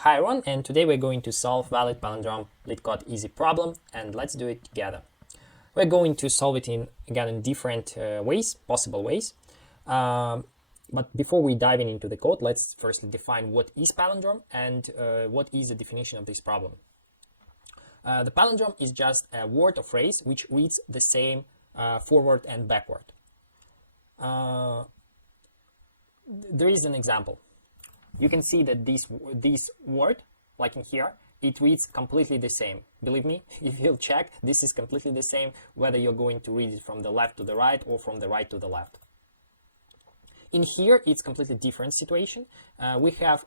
Hi everyone, and today we're going to solve valid palindrome LeetCode easy problem, and let's do it together. We're going to solve it in different possible ways. But before we dive into the code, let's firstly define what is palindrome and what is the definition of this problem. The palindrome is just a word or phrase which reads the same forward and backward. There is an example. You can see that this word, like in here, it reads completely the same. Believe me, if you'll check, this is completely the same, whether you're going to read it from the left to the right or from the right to the left. In here, it's completely different situation. We have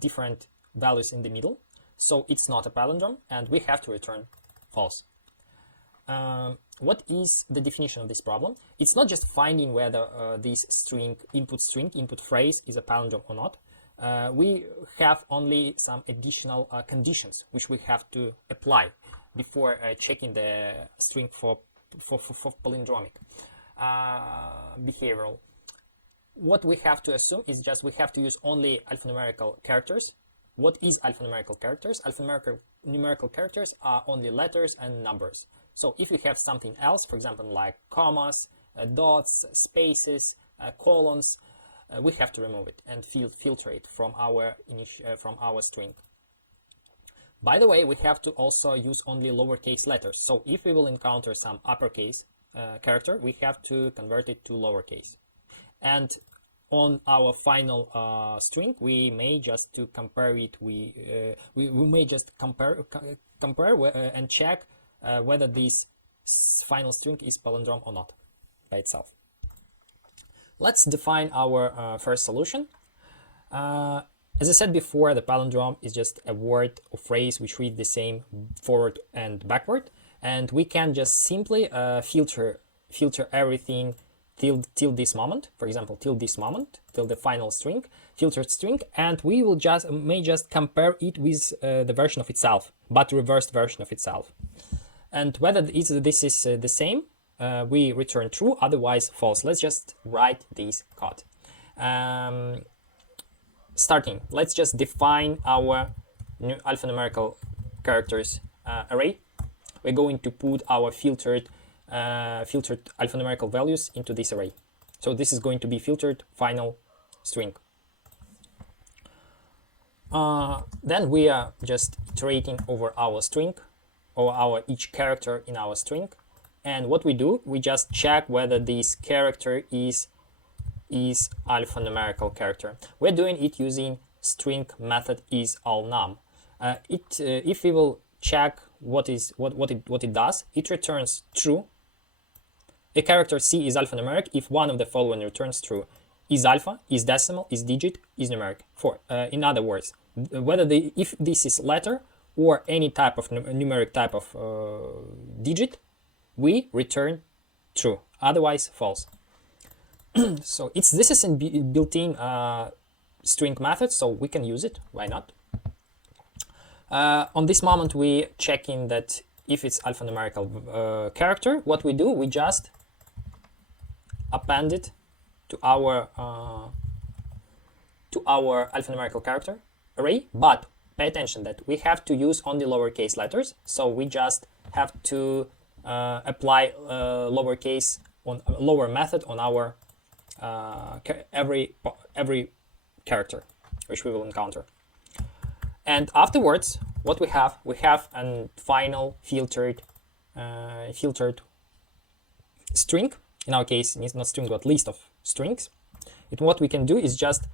different values in the middle, so it's not a palindrome, and we have to return false. What is the definition of this problem? It's not just finding whether this input phrase is a palindrome or not. We have only some additional conditions which we have to apply before checking the string for palindromic behavioral. What we have to assume is we have to use only alphanumerical characters. What is alphanumerical characters? Alphanumerical characters are only letters and numbers. So if we have something else, for example, like commas, dots, spaces, colons, we have to remove it and filter it from our string. By the way, we have to also use only lowercase letters. So if we will encounter some uppercase character, we have to convert it to lowercase. And on our final string, we may just to compare it. We may just compare and check whether this final string is palindrome or not by itself. Let's define our first solution. As I said before, the palindrome is just a word or phrase which reads the same forward and backward, and we can just simply filter everything till this moment. For example, till this moment, till the final string, filtered string, and we will may just compare it with the version of itself, but reversed version of itself. And whether this is the same, we return true, otherwise false. Let's just write this code. Starting, let's just define our new alphanumerical characters array. We're going to put our filtered alphanumerical values into this array. So this is going to be filtered final string. Then we are just iterating over our string, or each character in our string, and what we do, we just check whether this character is alphanumerical character. We're doing it using string method isAllNum. If we will check what it does, it returns true. A character C is alphanumeric if one of the following returns true: is alpha, is decimal, is digit, is numeric. In other words, if this is letter or any type of numeric type of digit, we return true, otherwise false. So this is a built-in string method, so we can use it. Why not? On this moment, we check in that if it's alphanumerical character, what we do, we just append it to our alphanumerical character array, but pay attention that we have to use only lowercase letters, so we just have to apply lower method on our every character which we will encounter. And afterwards, what we have a final filtered string. In our case, it's not string but list of strings. What we can do is just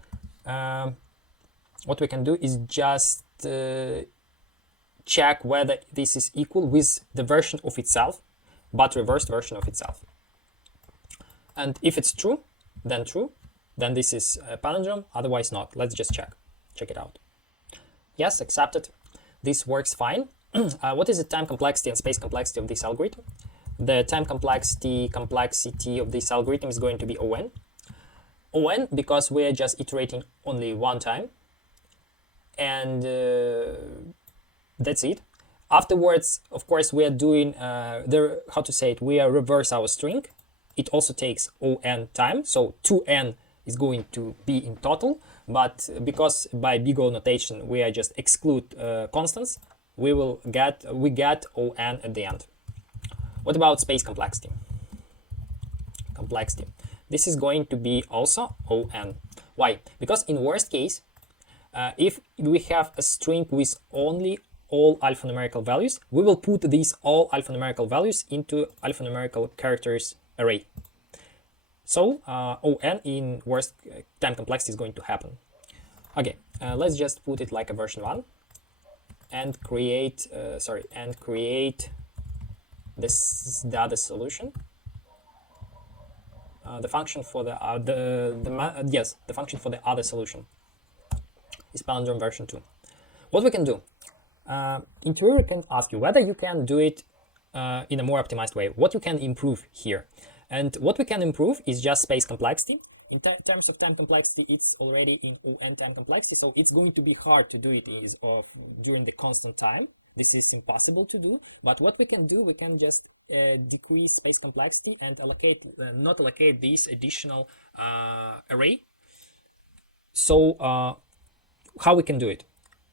check whether this is equal with the version of itself, but reversed version of itself. And if it's true, then this is a palindrome, otherwise not. Let's just check it out. Yes, accepted. This works fine. What is the time complexity and space complexity of this algorithm? The time complexity of this algorithm is going to be O(n). O(n) because we are just iterating only one time, and that's it. Afterwards, of course, we are doing we are reverse our string. It also takes O(n) time, so 2n is going to be in total, but because by big O notation we are just exclude constants, we get on at the end. What about space complexity? This is going to be also on. Why? Because in worst case, if we have a string with only all alphanumerical values, we will put these all alphanumerical values into alphanumerical characters array. So on in worst time complexity is going to happen. Okay, let's just put it like a version 1 and create the other solution. The function for the function for the other solution is Palindrome version 2. What we can do? Interviewer can ask you whether you can do it in a more optimized way. What you can improve here? And what we can improve is just space complexity. In terms of time complexity, it's already in ON time complexity, so it's going to be hard to do it during the constant time. This is impossible to do, but what we can do, we can just decrease space complexity and not allocate this additional array. So how we can do it?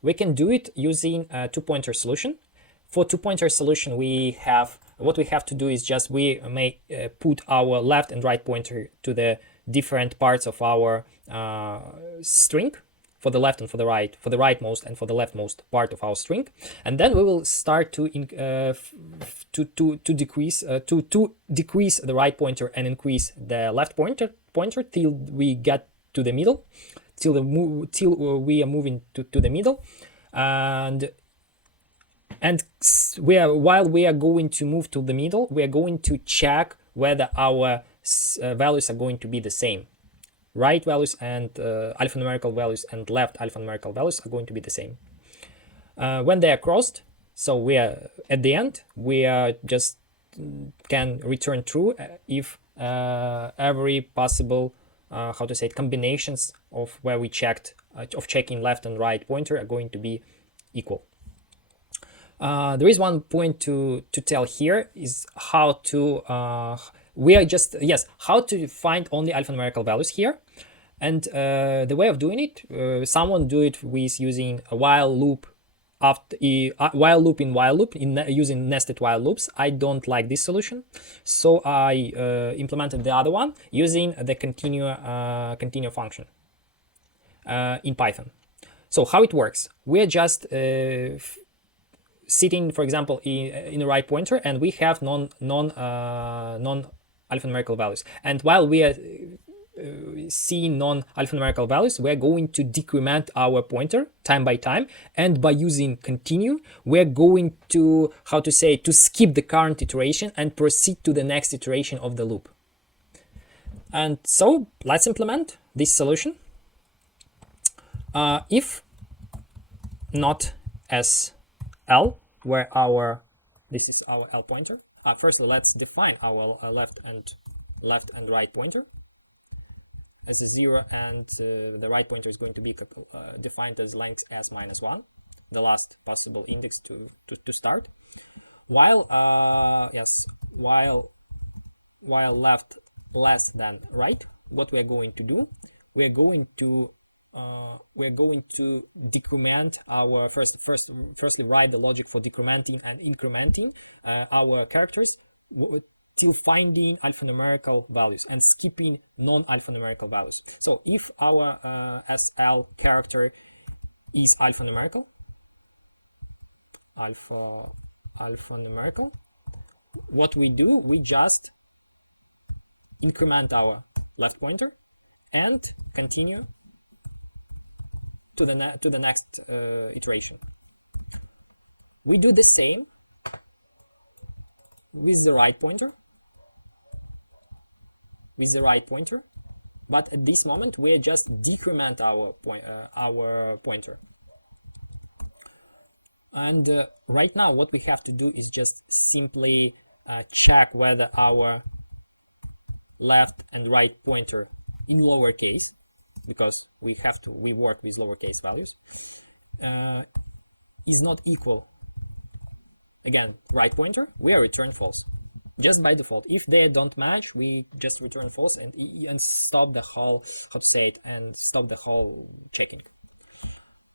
We can do it using a two-pointer solution. For two-pointer solution, what we have to do is just we may put our left and right pointer to the different parts of our string, for the left and for the rightmost and for the leftmost part of our string, and then we will start to decrease the right pointer and increase the left pointer till we get to the middle, till we are moving to the middle, and while we are going to move to the middle, we are going to check whether our values are going to be the same. Right values and alphanumerical values and left alphanumerical values are going to be the same. When they are crossed, so we are at the end, we are just can return true if every possible combinations of where we checking left and right pointer are going to be equal. There is one point to tell here is how to how to find only alphanumerical values here, and the way of doing it, someone do it with using a while loop using nested while loops. I don't like this solution, so I implemented the other one using the continue function in Python. So how it works? We're just sitting, for example, in the right pointer, and we have non alphanumerical values. And while we are seeing non-alphanumerical values, we're going to decrement our pointer time by time, and by using continue, we're going to skip the current iteration and proceed to the next iteration of the loop. And so let's implement this solution. If not as L, where this is our L pointer. Firstly, let's define our left and right pointer as a 0, and the right pointer is going to be defined as length s minus 1, the last possible index to start. While left less than right, what we are going to do, we're going to decrement our firstly write the logic for decrementing and incrementing our characters till finding alphanumerical values and skipping non-alphanumerical values. So if our SL character is alphanumerical, what we do, we just increment our left pointer and continue to the next iteration. We do the same with the right pointer. But at this moment we just decrement our pointer. And right now what we have to do is just simply check whether our left and right pointer in lowercase, because we work with lowercase values, is not equal. Again, right pointer, we are return false. just by default. If they don't match, we just return false and stop the whole, how to say it, and stop the whole checking.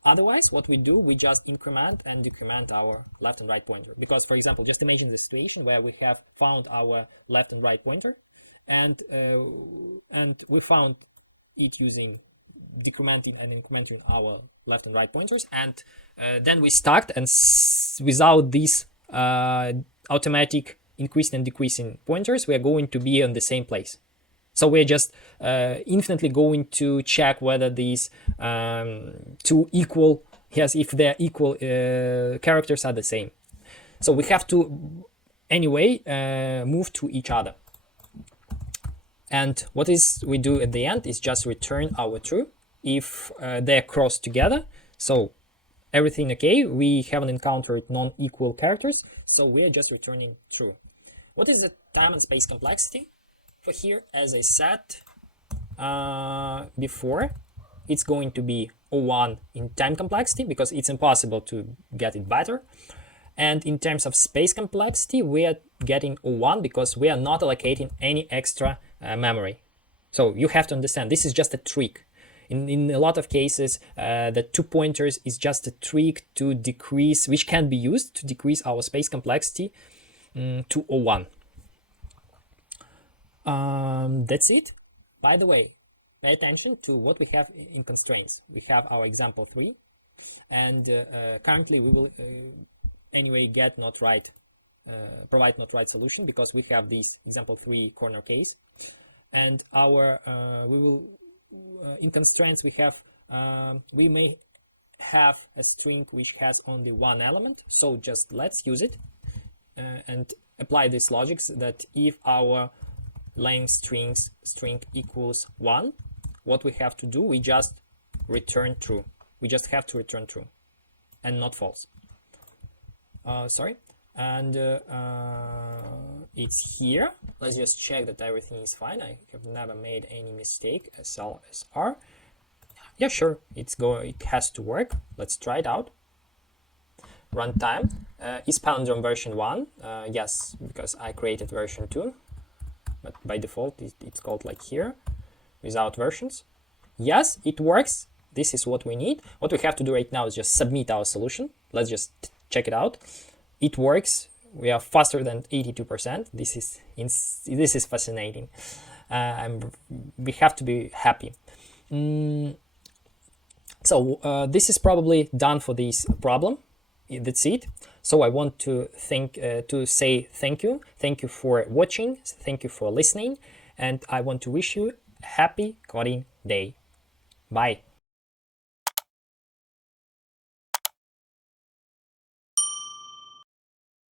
Otherwise, what we do, we just increment and decrement our left and right pointer. Because, for example, just imagine the situation where we have found our left and right pointer, and we found it using decrementing and incrementing our left and right pointers, and then we stacked, and without these automatic increasing and decreasing pointers, we are going to be on the same place. So we're just infinitely going to check whether these two equal, yes, if their equal characters are the same. So we have to anyway move to each other. And what is we do at the end is just return our true if they're crossed together. So everything okay, we haven't encountered non-equal characters, so we're just returning true. What is the time and space complexity? For here, as I said before, it's going to be 01 in time complexity because it's impossible to get it better. And in terms of space complexity, we are getting 01 because we are not allocating any extra memory. So you have to understand, this is just a trick. In a lot of cases, the 2 pointers is just a trick to decrease, which can be used to decrease our space complexity to 01. That's it. By the way, pay attention to what we have in constraints. We have our example 3, and currently we will anyway get not right, provide not right solution because we have this example 3 corner case, and our we will in constraints we have we may have a string which has only one element. So just let's use it and apply this logic that if our length string equals 1, what we have to do, we just return true. We just have to return true and not false. Sorry. And it's here. Let's just check that everything is fine. I have never made any mistake. SLSR. Yeah, sure. It has to work. Let's try it out. Runtime. Is Palindrome version 1? Yes, because I created version 2. But by default, it's called like here, without versions. Yes, it works. This is what we need. What we have to do right now is just submit our solution. Let's just check it out. It works. We are faster than 82%. This is fascinating. We have to be happy. So this is probably done for this problem. That's it. So I want to say thank you. Thank you for watching. Thank you for listening. And I want to wish you a happy coding day. Bye.